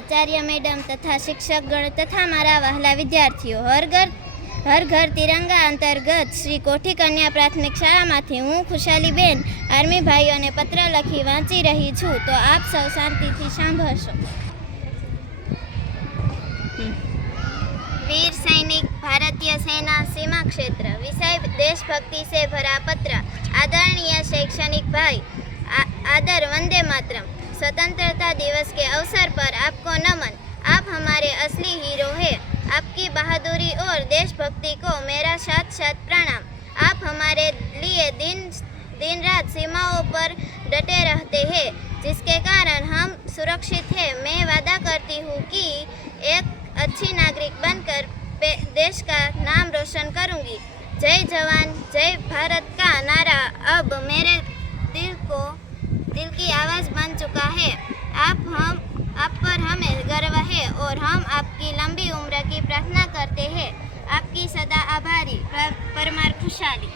Acharya madam તથા શિક્ષકગણ તથા મારા વહાલા વિદ્યાર્થીઓ, હર ઘર હર ઘર તિરંગા અંતર્ગત શ્રી કોઠી કન્યા પ્રાથમિક શાળામાંથી હું ખુશાલીબેન આર્મીભાઈઓને પત્ર લખી વાંચી રહી છું. તો આપ સૌ શાંતિથી સાંભળશો. વીર સૈનિક, ભારતીય સેના, સીમા ક્ષેત્ર, વિષય દેશભક્તિ સે ભરા પત્ર, આદરણીય શૈક્ષણિક ભાઈ આદર વંદે માતરમ. स्वतंत्रता दिवस के अवसर पर आपको नमन। आप हमारे असली हीरो हैं। आपकी बहादुरी और देशभक्ति को मेरा साथ साथ प्रणाम। आप हमारे लिए दिन दिन रात सीमाओं पर डटे रहते हैं, जिसके कारण हम सुरक्षित हैं। मैं वादा करती हूँ कि एक अच्छी नागरिक बनकर देश का नाम रोशन करूँगी। जय जवान, जय भारत का नारा। अब मेरे दिल को, दिल की आवाज़ बन बन चुका है। आप हम आप पर हमें गर्व है और हम आपकी लंबी उम्र की प्रार्थना करते हैं। आपकी सदा आभारी परमार खुशहाली।